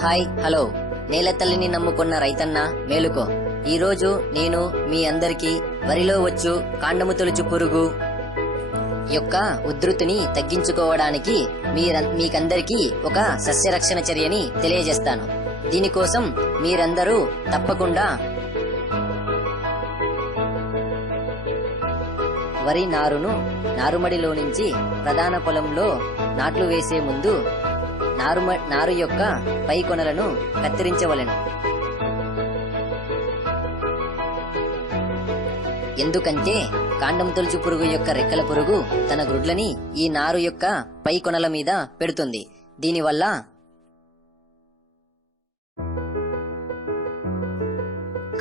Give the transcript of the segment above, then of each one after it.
Hi hello, నేల తల్లిని నమ్ముకున్న రైతన్న మేలుకో. ఈరోజు నేను మీ అందరికీ వరిలో వచ్చు కాండము తొలుచు పురుగు యొక్క ఉధృతిని తగ్గించుకోవడానికి మీకందరికీ ఒక సస్యరక్షణ చర్యని తెలియజేస్తాను. దీనికోసం మీరందరూ తప్పకుండా వరి నారుమడిలో నుంచి ప్రధాన పొలంలో నాట్లు వేసే ముందు నారు యొక్క పై కొనలను కత్తిరించవలెను. ఎందుకంటే కాండం తొలుచు పురుగు యొక్క రెక్కల పురుగు తన గ్రుడ్లని ఈ నారు యొక్క పై కొనల మీద పెడుతుంది. దీనివల్ల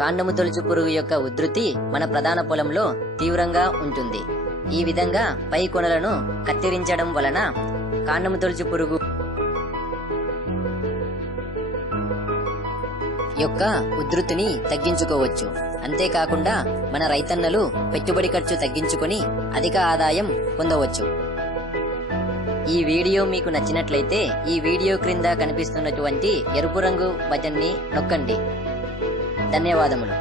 కాండము తొలుచు పురుగు యొక్క ఉధృతి మన ప్రధాన పొలంలో తీవ్రంగా ఉంటుంది. ఈ విధంగా పై కొనలను కత్తిరించడం వలన కాండము తొలుచు పురుగు యొక్క ఉధృతిని తగ్గించుకోవచ్చు. అంతేకాకుండా మన రైతన్నలు పెట్టుబడి ఖర్చు తగ్గించుకొని అధిక ఆదాయం పొందవచ్చు. ఈ వీడియో మీకు నచ్చినట్లయితే ఈ వీడియో క్రింద కనిపిస్తున్నటువంటి ఎరుపు రంగు బటన్ని నొక్కండి. ధన్యవాదములు.